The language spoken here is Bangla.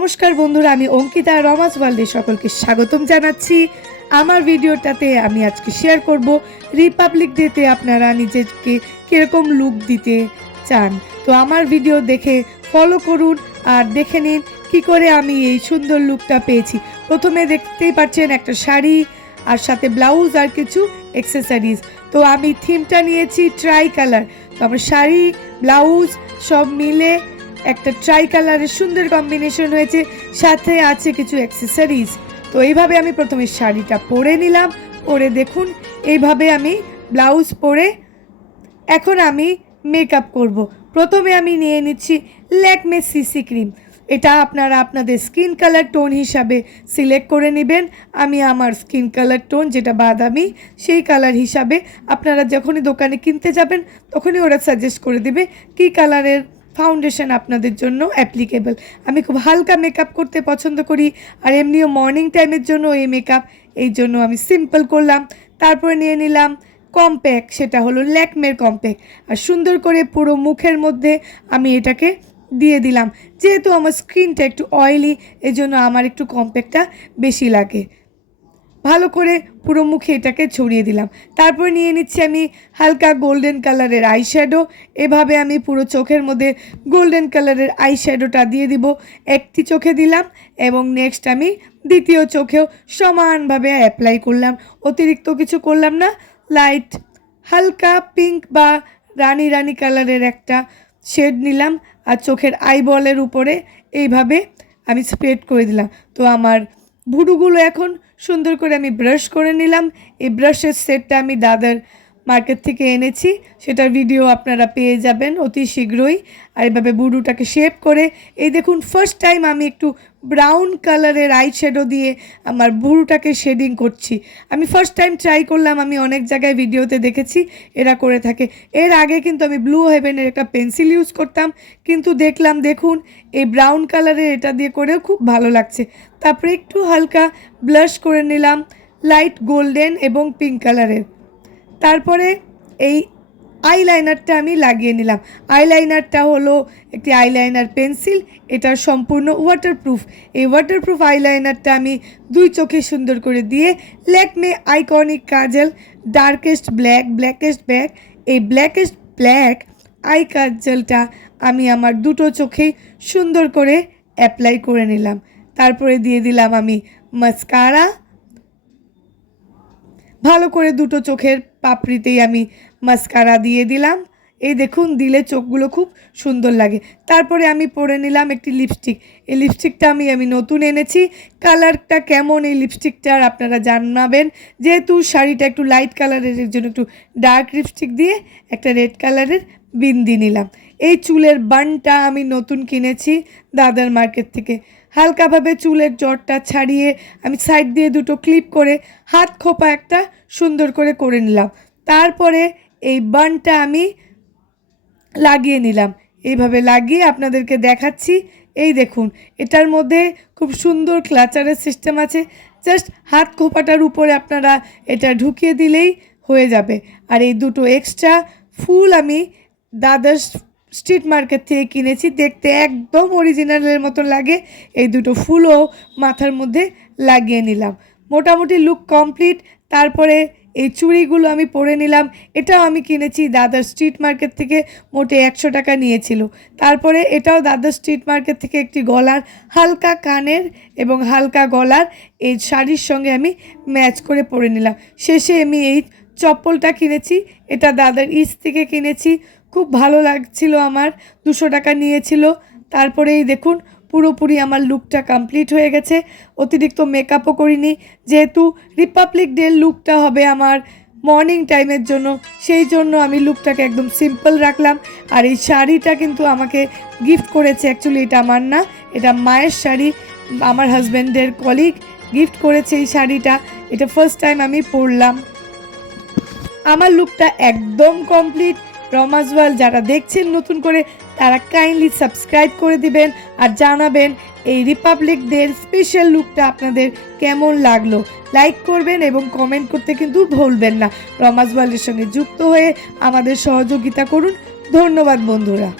নমস্কার বন্ধুরা, আমি অঙ্কিতা রমাস ওয়ার্ল্ডে সকলকে স্বাগতম জানাচ্ছি। আমার ভিডিওটাতে আমি আজকে শেয়ার করব রিপাবলিক ডেতে আপনারা নিজেকে কীরকম লুক দিতে চান। তো আমার ভিডিও দেখে ফলো করুন আর দেখে নিন কী করে আমি এই সুন্দর লুকটা পেয়েছি। প্রথমে দেখতেই পাচ্ছেন একটা শাড়ি আর সাথে ব্লাউজ আর কিছু অ্যাক্সেসরিজ। তো আমি থিমটা নিয়েছি ট্রাই কালার। তো আমার শাড়ি ব্লাউজ সব মিলে একটা ট্রাই কালারের সুন্দর কম্বিনেশন হয়েছে, সাথে আছে কিছু অ্যাক্সেসরিজ। তো এইভাবে আমি প্রথমে শাড়িটা পরে নিলাম, পরে দেখুন এইভাবে আমি ব্লাউজ পরে এখন আমি মেকআপ করব। প্রথমে আমি নিয়ে নিচ্ছি ল্যাকমে সিসি ক্রিম। এটা আপনারা আপনাদের স্কিন কালার টোন হিসাবে সিলেক্ট করে নেবেন। আমি আমার স্কিন কালার টোন যেটা বাদামি, সেই কালার হিসাবে আপনারা যখনই দোকানে কিনতে যাবেন তখনই ওরা সাজেস্ট করে দেবে কী কালারের ফাউন্ডেশন আপনাদের জন্য অ্যাপ্লিকেবল। আমি খুব হালকা মেকআপ করতে পছন্দ করি, আর এমনিও মর্নিং টাইমের জন্য এই মেকআপ, এই জন্য আমি সিম্পল করলাম। তারপরে নিয়ে নিলাম কম্প্যাক্ট, সেটা হলো ল্যাকমের কম্প্যাক্ট। আর সুন্দর করে পুরো মুখের মধ্যে আমি এটাকে দিয়ে দিলাম। যেহেতু আমার স্কিনটা একটু অয়েলি, এজন্য আমার একটু কম্প্যাক্টটা বেশি লাগে। ভালো করে পুরো মুখে এটাকে ছড়িয়ে দিলাম। তারপর নিয়ে নিচ্ছি আমি হালকা গোল্ডেন কালারের আইশ্যাডো। এভাবে আমি পুরো চোখের মধ্যে গোল্ডেন কালারের আইশ্যাডোটা দিয়ে দিব। একটি চোখে দিলাম এবং নেক্সট আমি দ্বিতীয় চোখেও সমানভাবে অ্যাপ্লাই করলাম। অতিরিক্ত কিছু করলাম না। লাইট হালকা পিঙ্ক বা রানি রানি কালারের একটা শেড নিলাম আর চোখের আইবলের উপরে এইভাবে আমি স্প্রেড করে দিলাম। তো আমার ভুরুগুলো এখন সুন্দর করে আমি ব্রাশ করে নিলাম। এই ব্রাশের সেটটা আমি দাদার মার্কেট থেকে এনেছি, সেটার ভিডিও আপনারা পেয়ে যাবেন অতি শীঘ্রই। আর এভাবে ভুরুটাকে শেপ করে এই দেখুন ফার্স্ট টাইম আমি একটু ব্রাউন কালারের আই শ্যাডো দিয়ে আমার ভুরুটাকে শেডিং করছি। আমি ফার্স্ট টাইম ট্রাই করলাম, আমি অনেক জায়গায় ভিডিওতে দেখেছি এরা করে থাকে। এর আগে কিন্তু আমি ব্লু হেভেনের একটা পেন্সিল ইউজ করতাম, কিন্তু দেখলাম দেখুন এই ব্রাউন কালারের এটা দিয়ে করেও খুব ভালো লাগছে। তারপরে একটু হালকা ব্লাশ করে নিলাম লাইট গোল্ডেন এবং পিঙ্ক কালারের। তারপরে এই আইলাইনারটা আমি লাগিয়ে নিলাম। আইলাইনারটা হলো একটি আইলাইনার পেন্সিল, এটা সম্পূর্ণ ওয়াটারপ্রুফ। এই ওয়াটারপ্রুফ আইলাইনারটা আমি দুই চোখে সুন্দর করে দিয়ে ল্যাকমে আইকনিক কাজল ডার্কেস্ট ব্ল্যাক ব্ল্যাকেস্ট ব্ল্যাক, এই ব্ল্যাকেস্ট ব্ল্যাক আই কাজলটা আমি আমার দুটো চোখেই সুন্দর করে অ্যাপ্লাই করে নিলাম। তারপরে দিয়ে দিলাম আমি মাস্কারা। ভালো করে দুটো চোখের পাপড়িতেই আমি মাস্কারা দিয়ে দিলাম। এই দেখুন দিলে চোখগুলো খুব সুন্দর লাগে। তারপরে আমি পরে নিলাম একটি লিপস্টিক। এই লিপস্টিকটা আমি নতুন এনেছি। কালারটা কেমন এই লিপস্টিকটার আপনারা জানাবেন। যেহেতু শাড়িটা একটু লাইট কালারের, এর জন্য একটু ডার্ক লিপস্টিক দিয়ে একটা রেড কালারের বিন্দি নিলাম। এই চুলের বানটা আমি নতুন কিনেছি দাদার মার্কেট থেকে। হালকাভাবে চুলের জটটা ছাড়িয়ে আমি সাইড দিয়ে দুটো ক্লিপ করে হাত খোপা একটা সুন্দর করে নিলাম। তারপরে এই বানটা আমি লাগিয়ে নিলাম। এইভাবে লাগিয়ে আপনাদেরকে দেখাচ্ছি। এই দেখুন এটার মধ্যে খুব সুন্দর ক্লাচারের সিস্টেম আছে। জাস্ট হাত খোপাটার উপরে আপনারা এটা ঢুকিয়ে দিলেই হয়ে যাবে। আর এই দুটো এক্সট্রা ফুল আমি দাদার স্ট্রিট মার্কেট থেকে কিনেছি, দেখতে একদম অরিজিনালের মতো লাগে। এই দুটো ফুলও মাথার মধ্যে লাগিয়ে নিলাম। মোটামুটি লুক কমপ্লিট। তারপরে এই চুড়িগুলো আমি পরে নিলাম। এটাও আমি কিনেছি দাদার স্ট্রিট মার্কেট থেকে, মোটে 100 টাকা নিয়েছিল। তারপরে এটাও দাদার স্ট্রিট মার্কেট থেকে একটি গলার হালকা কানের এবং হালকা গলার এই শাড়ির সঙ্গে আমি ম্যাচ করে পরে নিলাম। শেষে আমি এই চপ্পলটা কিনেছি, এটা দাদার ইস্ট থেকে কিনেছি। খুব ভালো লাগছিল আমার, 200 টাকা নিয়েছিল। তারপরে এই দেখুন পুরোপুরি আমার লুকটা কমপ্লিট হয়ে গেছে। অতিরিক্ত মেকআপও করিনি, যেহেতু রিপাবলিক ডে লুকটা হবে আমার মর্নিং টাইমের জন্য, সেই জন্য আমি লুকটাকে একদম সিম্পল রাখলাম। আর এই শাড়িটা কিন্তু আমাকে গিফট করেছে, অ্যাকচুয়ালি এটা আমার না, এটা মায়ের শাড়ি। আমার হাজব্যান্ডের কলিগ গিফট করেছে এই শাড়িটা। এটা ফার্স্ট টাইম আমি পরলাম। আমার লুকটা একদম কমপ্লিট। রমাস ওয়ার্ল্ড যারা দেখছেন নতুন করে, তারা কাইন্ডলি সাবস্ক্রাইব করে দিবেন আর জানাবেন এই রিপাবলিক ডের স্পেশাল লুকটা আপনাদের কেমন লাগলো। লাইক করবেন এবং কমেন্ট করতে কিন্তু ভুলবেন না। রমাস ওয়ার্ল্ডের সঙ্গে যুক্ত হয়ে আমাদের সহযোগিতা করুন। ধন্যবাদ বন্ধুরা।